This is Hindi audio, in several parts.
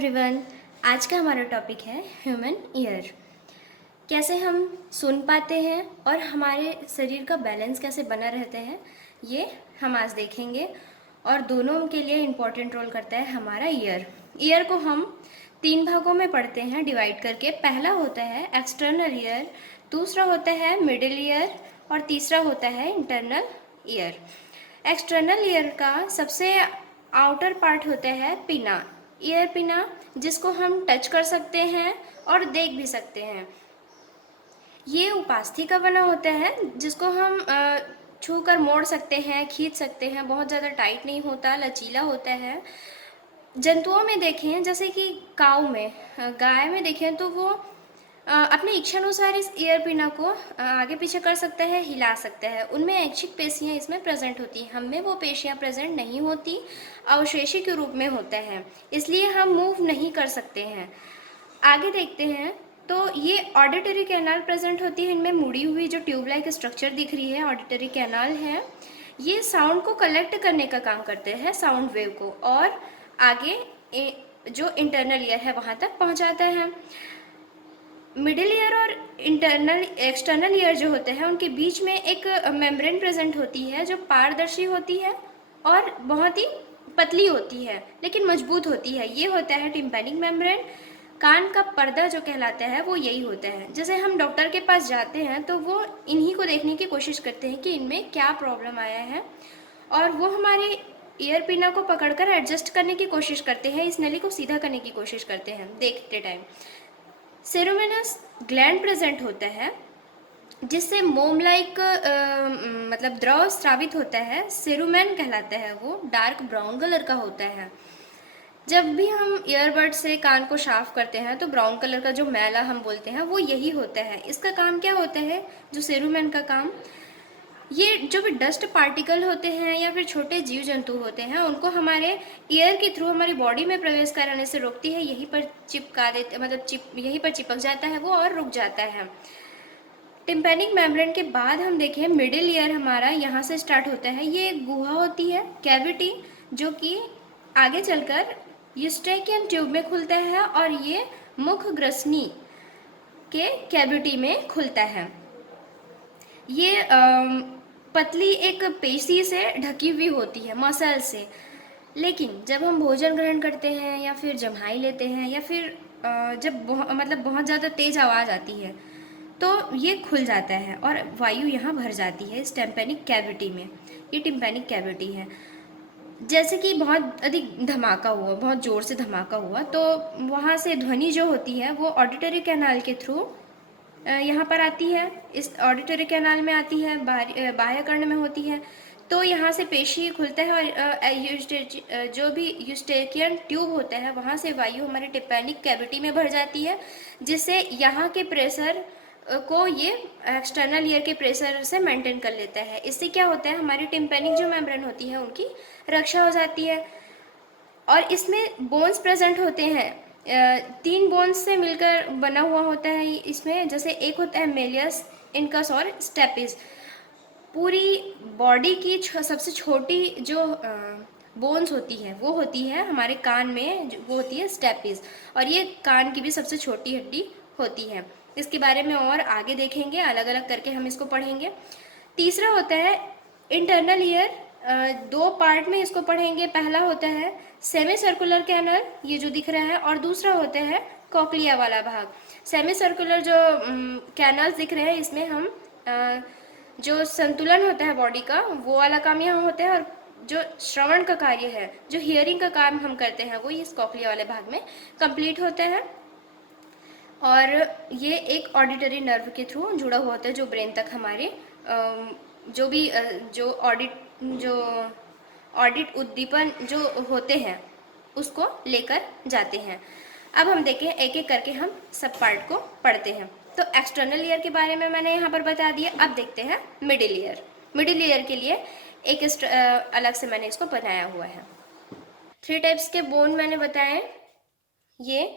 एवरीवन। आज का हमारा टॉपिक है ह्यूमन ईयर। कैसे हम सुन पाते हैं और हमारे शरीर का बैलेंस कैसे बना रहता है, ये हम आज देखेंगे। और दोनों के लिए इम्पोर्टेंट रोल करता है हमारा ईयर। ईयर को हम 3 भागों में पढ़ते हैं डिवाइड करके। पहला होता है एक्सटर्नल ईयर, दूसरा होता है मिडिल ईयर और तीसरा होता है इंटरनल ईयर। एक्सटर्नल ईयर का सबसे आउटर पार्ट होता है पिना, ईयर पिना, जिसको हम टच कर सकते हैं और देख भी सकते हैं। ये उपास्थि का बना होता है, जिसको हम छू कर मोड़ सकते हैं, खींच सकते हैं। बहुत ज़्यादा टाइट नहीं होता, लचीला होता है। जंतुओं में देखें, जैसे कि काऊ में, गाय में देखें तो वो अपने इच्छानुसार इस ईयर पिना को आगे पीछे कर सकता है, हिला सकता है। उनमें ऐच्छिक पेशियां इसमें प्रेजेंट होती हैं, हमें वो पेशियां प्रेजेंट नहीं होती, अवशेषी के रूप में होता है, इसलिए हम मूव नहीं कर सकते हैं। आगे देखते हैं तो ये ऑडिटरी कैनाल प्रेजेंट होती है। इनमें मुड़ी हुई जो ट्यूब लाइक स्ट्रक्चर दिख रही है, ऑडिटरी कैनाल है। ये साउंड को कलेक्ट करने का काम करते हैं, साउंड वेव को, और आगे जो इंटरनल ईयर है वहाँ तक पहुँचाता है। मिडिल ईयर और एक्सटर्नल ईयर जो होते हैं, उनके बीच में एक मेम्ब्रेन प्रेजेंट होती है जो पारदर्शी होती है और बहुत ही पतली होती है लेकिन मजबूत होती है। ये होता है टिम्पैनिक मेम्ब्रेन। कान का पर्दा जो कहलाता है वो यही होता है। जैसे हम डॉक्टर के पास जाते हैं तो वो इन्हीं को देखने की कोशिश करते हैं कि इनमें क्या प्रॉब्लम आया है, और वो हमारे ईयर पिना को पकड़कर एडजस्ट करने की कोशिश करते हैं, इस नली को सीधा करने की कोशिश करते हैं देखते टाइम। सेरोमेनस ग्लैंड प्रेजेंट होता है, जिससे मोम लाइक मतलब द्रव स्रावित होता है। सेरुमेन कहलाता है, वो डार्क ब्राउन कलर का होता है। जब भी हम ईयरबड से कान को साफ करते हैं तो ब्राउन कलर का जो मैला हम बोलते हैं वो यही होता है। इसका काम क्या होता है, जो सेरुमेन का काम, ये जो भी डस्ट पार्टिकल होते हैं या फिर छोटे जीव जंतु होते हैं, उनको हमारे ईयर के थ्रू हमारी बॉडी में प्रवेश कराने से रोकती है। यहीं पर चिपका देते, मतलब यहीं पर चिपक जाता है वो और रुक जाता है। टिम्पैनिक मेम्ब्रेन के बाद हम देखें मिडिल ईयर हमारा यहाँ से स्टार्ट होता है। ये एक गुहा होती है, कैविटी, जो कि आगे चलकर यूस्टेकियन ट्यूब में खुलता है और ये मुख ग्रसनी के कैविटी में खुलता है। ये पतली एक पेशी से ढकी हुई होती है, मसल से। लेकिन जब हम भोजन ग्रहण करते हैं या फिर जम्हाई लेते हैं या फिर जब बहुत ज़्यादा तेज आवाज़ आती है तो ये खुल जाता है और वायु यहाँ भर जाती है इस टिम्पैनिक कैविटी में। ये टिम्पैनिक कैविटी है। जैसे कि बहुत अधिक धमाका हुआ, बहुत ज़ोर से धमाका हुआ, तो वहाँ से ध्वनि जो होती है वो ऑडिटरी कैनाल के थ्रू यहाँ पर आती है, इस ऑडिटरी कैनाल में आती है, बाह्य कर्ण में होती है। तो यहाँ से पेशी खुलता है और जो भी यूस्टेकियन ट्यूब होता है वहाँ से वायु हमारे टिम्पैनिक कैविटी में भर जाती है, जिससे यहाँ के प्रेशर को ये एक्सटर्नल ईयर के प्रेशर से मेंटेन कर लेता है। इससे क्या होता है, हमारी टिम्पैनिक जो मेम्ब्रेन होती है उनकी रक्षा हो जाती है। और इसमें बोन्स प्रेजेंट होते हैं, 3 बोन्स से मिलकर बना हुआ होता है इसमें। जैसे एक होता है मेलियस, इनकस और स्टेपिस। पूरी बॉडी की सबसे छोटी जो बोन्स होती है वो होती है हमारे कान में, वो होती है स्टेपिस, और ये कान की भी सबसे छोटी हड्डी होती है। इसके बारे में और आगे देखेंगे, अलग अलग करके हम इसको पढ़ेंगे। तीसरा होता है इंटरनल ईयर। 2 पार्ट में इसको पढ़ेंगे। पहला होता है सेमी सर्कुलर कैनल, ये जो दिख रहा है, और दूसरा होता है कॉक्लिया वाला भाग। सेमी सर्कुलर जो कैनल्स दिख रहे हैं, इसमें हम जो संतुलन होता है बॉडी का, वो वाला काम यहाँ होता है, और जो श्रवण का कार्य है, जो हियरिंग का काम हम करते हैं, वो इस कॉक्लिया वाले भाग में कंप्लीट होता है। और ये एक ऑडिटरी नर्व के थ्रू जुड़ा हुआ होता है, जो ब्रेन तक हमारे जो भी जो ऑडिट उद्दीपन जो होते हैं उसको लेकर जाते हैं। अब हम देखें, एक एक करके हम सब पार्ट को पढ़ते हैं। तो एक्सटर्नल ईयर के बारे में मैंने यहाँ पर बता दिया। अब देखते हैं मिडिल ईयर। मिडिल ईयर के लिए एक अलग से मैंने इसको बनाया हुआ है। 3 टाइप्स के बोन मैंने बताए ये।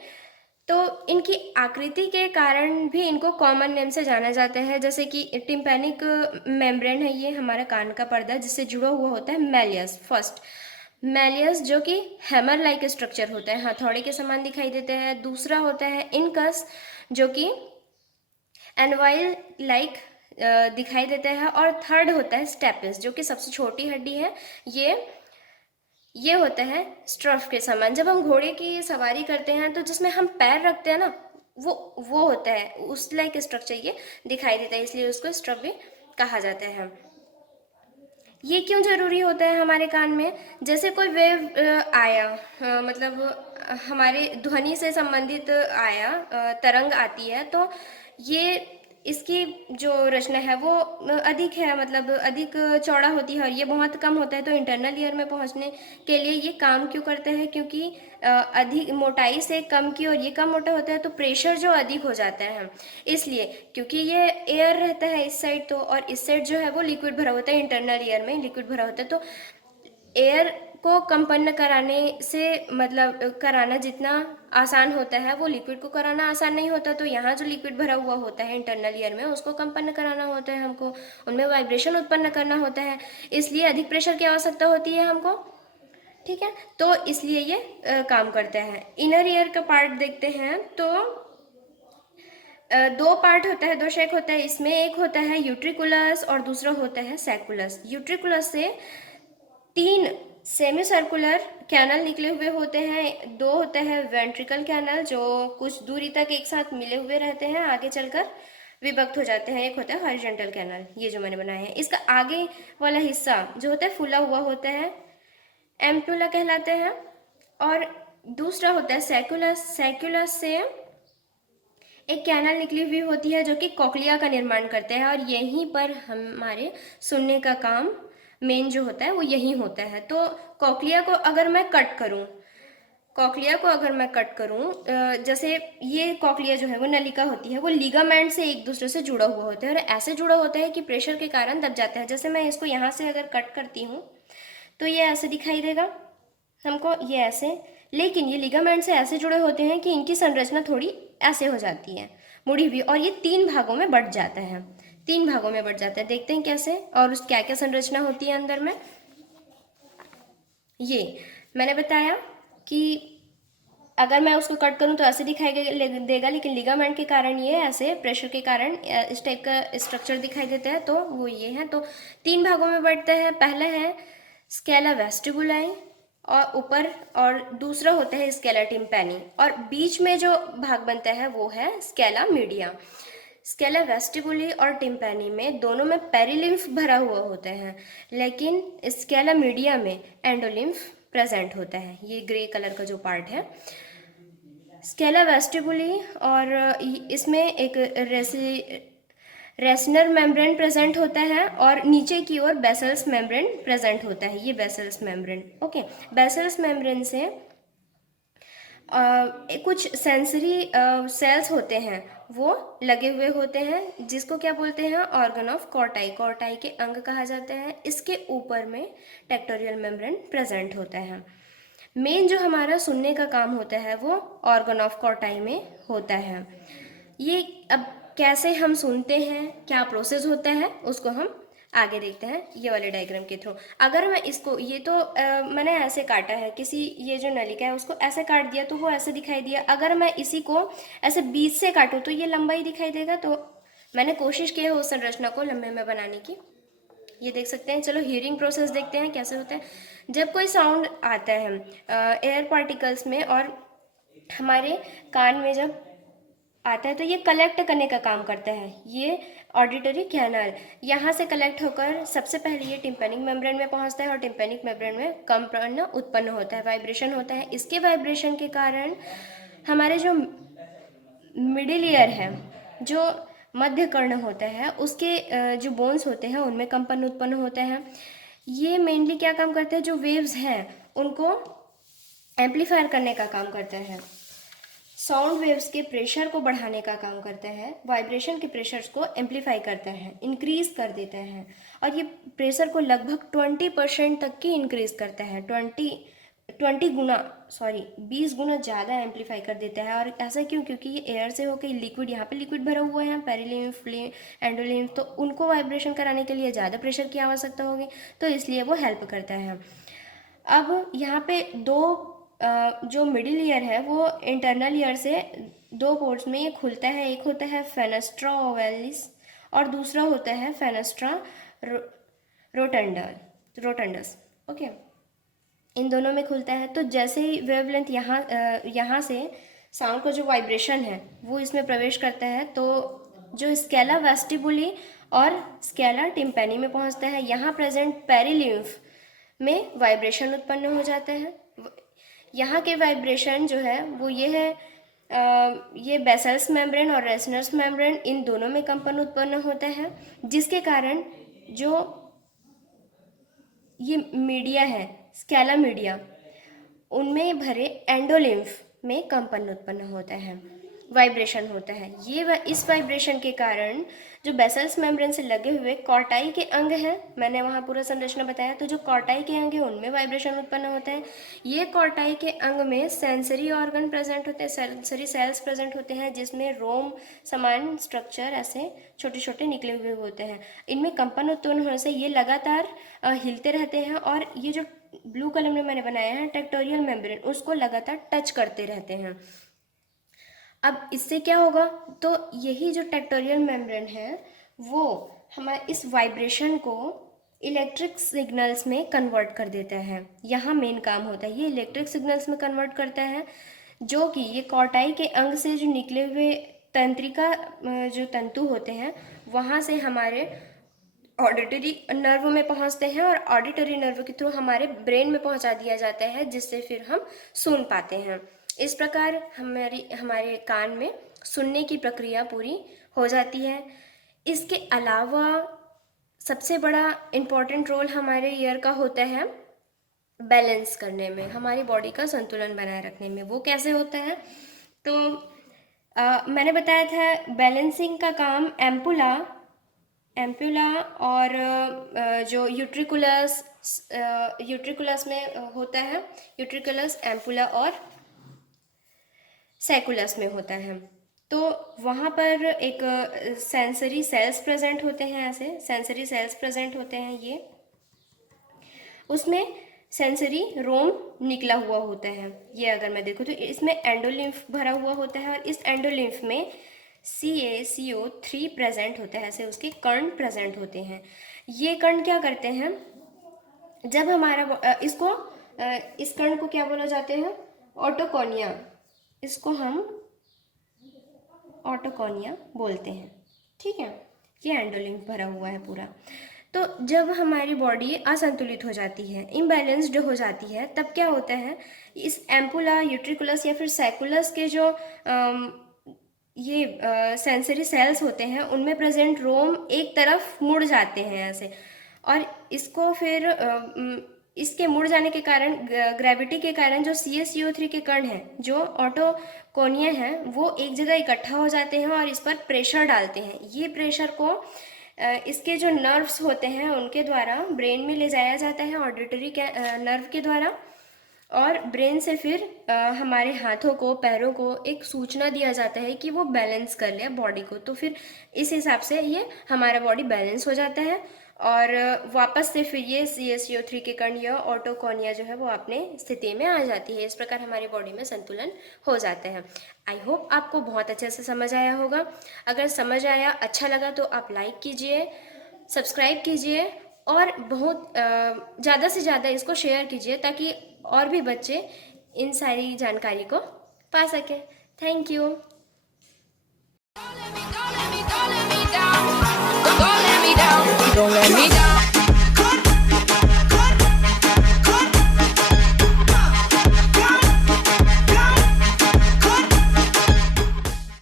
तो इनकी आकृति के कारण भी इनको कॉमन नेम से जाना जाता है। जैसे कि टिम्पैनिक मेम्ब्रेन है, ये हमारा कान का पर्दा जिससे जुड़ा हुआ होता है मेलियस फर्स्ट। मैलियस जो कि हैमर लाइक स्ट्रक्चर होता है, हथौड़े के समान दिखाई देते हैं। दूसरा होता है इनकस जो कि एनवाइल लाइक दिखाई देता है। और थर्ड होता है स्टेपिस जो कि सबसे छोटी हड्डी है, ये होता है स्ट्रफ के समान। जब हम घोड़े की सवारी करते हैं तो जिसमें हम पैर रखते हैं ना, वो होता है, उस लाइक स्ट्रक्चर ये दिखाई देता है, इसलिए उसको स्ट्रफ भी कहा जाता है। ये क्यों जरूरी होता है हमारे कान में? जैसे कोई वेव आया, मतलब हमारे ध्वनि से संबंधित आया, तरंग आती है, तो ये इसकी जो रचना है वो अधिक है, मतलब अधिक चौड़ा होती है, और ये बहुत कम होता है। तो इंटरनल ईयर में पहुंचने के लिए ये काम क्यों करता है? क्योंकि अधिक मोटाई से कम की और ये कम मोटा होता है तो प्रेशर जो अधिक हो जाता है, इसलिए। क्योंकि ये एयर रहता है इस साइड तो, और इस साइड जो है वो लिक्विड भरा होता है, इंटरनल ईयर में लिक्विड भरा होता है, तो एयर को कंपन कराने से, मतलब कराना जितना आसान होता है वो लिक्विड को कराना आसान नहीं होता। तो यहाँ जो लिक्विड भरा हुआ होता है इंटरनल ईयर में, उसको कंपन कराना होता है हमको, उनमें वाइब्रेशन उत्पन्न करना होता है, इसलिए अधिक प्रेशर की आवश्यकता होती है हमको। ठीक है, तो इसलिए ये काम करता है। इनर ईयर का पार्ट देखते हैं तो दो पार्ट होता है, दो शेक होता है इसमें। एक होता है यूट्रिकुलस और दूसरा होता है सैकुलस। यूट्रिकुलस से 3 सेमी सर्कुलर कैनल निकले हुए होते हैं। 2 होता है वेंट्रिकल कैनल जो कुछ दूरी तक एक साथ मिले हुए रहते हैं, आगे चलकर विभक्त हो जाते हैं। एक होता है हॉरिजॉन्टल कैनल, ये जो मैंने बनाया है। इसका आगे वाला हिस्सा जो होता है फूला हुआ होता है, एम्पुला कहलाते हैं। और दूसरा होता है सैकुलस। सैकुलस से एक कैनल निकली हुई होती है जो कि कॉक्लिया का निर्माण करते हैं, और यहीं पर हमारे सुनने का काम मेन जो होता है वो यही होता है। तो कॉक्लिया को अगर मैं कट करूं, जैसे ये कॉक्लिया जो है वो नलिका होती है, वो लिगामेंट से एक दूसरे से जुड़ा हुआ होता है, और ऐसे जुड़ा होता है कि प्रेशर के कारण दब जाता है। जैसे मैं इसको यहाँ से अगर कट करती हूँ तो ये ऐसे दिखाई देगा हमको, ये ऐसे। लेकिन ये लिगामेंट से ऐसे जुड़े होते हैं कि इनकी संरचना थोड़ी ऐसे हो जाती है, मुड़ी हुई, और ये 3 भागों में बढ़ जाता है। 3 भागों में बढ़ जाता है, देखते हैं कैसे और उस क्या क्या संरचना होती है अंदर में। ये मैंने बताया कि अगर मैं उसको कट करूं तो ऐसे दिखाई देगा, लेकिन लिगामेंट के कारण ये ऐसे प्रेशर के कारण इस टाइप का स्ट्रक्चर दिखाई देता है। तो वो ये है। तो 3 भागों में बढ़ता है। पहला है स्केला वेस्टिबुलाई और ऊपर, और दूसरा होता है स्केला टिम्पैनी, और बीच में जो भाग बनता है वो है स्केला मीडिया। स्केला वेस्टिबुली और टिम्पैनी में दोनों में पेरिलिम्फ भरा हुआ होता है, लेकिन स्केला मीडिया में एंडोलिम्फ प्रेजेंट होता है, ये ग्रे कलर का जो पार्ट है। स्केला वेस्टिबुली और इसमें एक रेसनर मेम्ब्रेन प्रेजेंट होता है, और नीचे की ओर बेसल्स मेम्ब्रेन प्रेजेंट होता है, ये vessels membrane. Okay, vessels membrane से कुछ सेंसरी सेल्स होते हैं वो लगे हुए होते हैं, जिसको क्या बोलते हैं? Organ of Corti. कॉर्टाई के अंग कहा जाता है। इसके ऊपर में टेक्टोरियल मेम्ब्रेन प्रेजेंट होता है। मेन जो हमारा सुनने का काम होता है वो ऑर्गन ऑफ कॉर्टाई में होता है। ये अब कैसे हम सुनते हैं, क्या प्रोसेस होता है, उसको हम आगे देखते हैं ये वाले डायग्राम के थ्रू। अगर मैं इसको, ये तो मैंने ऐसे काटा है, किसी ये जो नलिका है उसको ऐसे काट दिया तो वो ऐसे दिखाई दिया। अगर मैं इसी को ऐसे बीच से काटूं तो ये लंबा ही दिखाई देगा। तो मैंने कोशिश की है उस संरचना को लंबे में बनाने की, ये देख सकते हैं। चलो हियरिंग प्रोसेस देखते हैं कैसे होता है। जब कोई साउंड आता है एयर पार्टिकल्स में और हमारे कान में जब आता है तो ये कलेक्ट करने का काम करता है। ये ऑडिटरी कैनल यहाँ से कलेक्ट होकर सबसे पहले ये टिम्पैनिक मेम्ब्रेन में पहुँचता है, और टिम्पैनिक मेम्ब्रेन में कंपन उत्पन्न होता है, वाइब्रेशन होता है। इसके वाइब्रेशन के कारण हमारे जो मिडिल ईयर है, जो मध्य कर्ण होता है, उसके जो बोन्स होते हैं उनमें कंपन उत्पन्न होता है। ये मेनली क्या काम करते हैं? जो वेव्स हैं उनको एम्पलीफायर करने का काम करता है, साउंड वेव्स के प्रेशर को बढ़ाने का काम करता है, वाइब्रेशन के प्रेशर्स को एम्पलीफाई करता है, इंक्रीज कर देता है, और ये प्रेशर को लगभग 20% तक की इंक्रीज करता है। 20 गुना ज़्यादा एम्पलीफाई कर देता है। और ऐसा क्यों? क्योंकि ये एयर से होकर लिक्विड, यहाँ पे लिक्विड भरा हुआ है, पेरिलिम्फ, एंडोलिम्फ, तो उनको वाइब्रेशन कराने के लिए ज़्यादा प्रेशर की आवश्यकता होगी, तो इसलिए वो हेल्प करता है। अब यहाँ पे दो जो मिडिल ईयर है वो इंटरनल ईयर से दो पोर्ट्स में ये खुलता है। एक होता है फेनेस्ट्रा ओवैलिस और दूसरा होता है फेनेस्ट्रा रोटंडस। ओके, इन दोनों में खुलता है। तो जैसे ही वेवलेंथ यहाँ से साउंड का जो वाइब्रेशन है वो इसमें प्रवेश करता है, तो जो स्केला वेस्टिबुली और स्केला टिम्पैनी में पहुंचता है। यहाँ प्रेजेंट पेरिलिम्फ में वाइब्रेशन उत्पन्न हो जाता है। यहाँ के वाइब्रेशन जो है वो ये है, ये बेसल्स मेम्ब्रेन और रेसनर्स मेम्ब्रेन इन दोनों में कंपन उत्पन्न होता है, जिसके कारण जो ये मीडिया है, स्केला मीडिया, उनमें भरे एंडोलिम्फ में कंपन उत्पन्न होता है, वाइब्रेशन होता है। इस वाइब्रेशन के कारण जो बेसल्स मेम्ब्रेन से लगे हुए कॉर्टाई के अंग हैं, मैंने वहाँ पूरा संरचना बताया, तो जो कॉर्टाई के अंग हैं उनमें वाइब्रेशन उत्पन्न होता है। ये कॉर्टाई के अंग में सेंसरी ऑर्गन प्रेजेंट होते हैं, सेंसरी सेल्स प्रेजेंट होते हैं, जिसमें रोम समान स्ट्रक्चर ऐसे छोटे छोटे निकले हुए होते हैं। इनमें कंपन उत्पन्न होने से ये लगातार हिलते रहते हैं, और ये जो ब्लू कलर में मैंने बनाया है टेक्टोरियल मेम्ब्रेन, उसको लगातार टच करते रहते हैं। अब इससे क्या होगा, तो यही जो टेक्टोरियल मेम्ब्रेन है वो हमारे इस वाइब्रेशन को इलेक्ट्रिक सिग्नल्स में कन्वर्ट कर देता है। यहाँ मेन काम होता है, ये इलेक्ट्रिक सिग्नल्स में कन्वर्ट करता है, जो कि ये कॉर्टाई के अंग से जो निकले हुए तंत्रिका जो तंतु होते हैं वहाँ से हमारे ऑडिटरी नर्व में पहुँचते हैं, और ऑडिटरी नर्व के थ्रू हमारे ब्रेन में पहुँचा दिया जाता है, जिससे फिर हम सुन पाते हैं। इस प्रकार हमारे कान में सुनने की प्रक्रिया पूरी हो जाती है। इसके अलावा सबसे बड़ा इम्पॉर्टेंट रोल हमारे ईयर का होता है बैलेंस करने में, हमारी बॉडी का संतुलन बनाए रखने में। वो कैसे होता है, तो मैंने बताया था बैलेंसिंग का काम एम्पुला और जो यूट्रिकुलस में होता है, यूट्रिकुलस, एम्पुला और सैकुलस में होता है। तो वहाँ पर एक सेंसरी सेल्स प्रेजेंट होते हैं, ऐसे सेंसरी सेल्स प्रेजेंट होते हैं। ये उसमें सेंसरी रोम निकला हुआ होता है। ये अगर मैं देखूँ तो इसमें एंडोलिम्फ भरा हुआ होता है, और इस एंडोलिम्फ में CaCO3 प्रेजेंट होता है, ऐसे उसके कण प्रेजेंट होते हैं। ये कण क्या करते हैं, जब हमारा इस कण को क्या बोला जाते हैं, ऑटोकोनिया, इसको हम ऑटोकोनिया बोलते हैं। ठीक है, ये एंडोलिम्फ भरा हुआ है पूरा। तो जब हमारी बॉडी असंतुलित हो जाती है, इम्बैलेंस्ड हो जाती है, तब क्या होता है, इस एम्पुला, यूट्रिकुलस या फिर सैकुलस के जो ये सेंसरी सेल्स होते हैं उनमें प्रेजेंट रोम एक तरफ मुड़ जाते हैं ऐसे, और इसको फिर इसके मुड़ जाने के कारण, ग्रेविटी के कारण, जो CaCO3 के कण हैं, जो ऑटोकोनिया हैं, वो एक जगह इकट्ठा हो जाते हैं और इस पर प्रेशर डालते हैं। ये प्रेशर को इसके जो नर्व्स होते हैं उनके द्वारा ब्रेन में ले जाया जाता है, ऑडिटरी नर्व के द्वारा, और ब्रेन से फिर हमारे हाथों को, पैरों को एक सूचना दिया जाता है कि वो बैलेंस कर ले बॉडी को। तो फिर इस हिसाब से ये हमारा बॉडी बैलेंस हो जाता है, और वापस से फिर ये CaCO3 के कण या ऑटोकोनिया जो है वो अपने स्थिति में आ जाती है। इस प्रकार हमारी बॉडी में संतुलन हो जाता है। आई होप आपको बहुत अच्छे से समझ आया होगा। अगर समझ आया, अच्छा लगा, तो आप लाइक कीजिए, सब्सक्राइब कीजिए, और बहुत ज़्यादा से ज़्यादा इसको शेयर कीजिए, ताकि और भी बच्चे इन सारी जानकारी को पा सकें। Thank you. Don't let me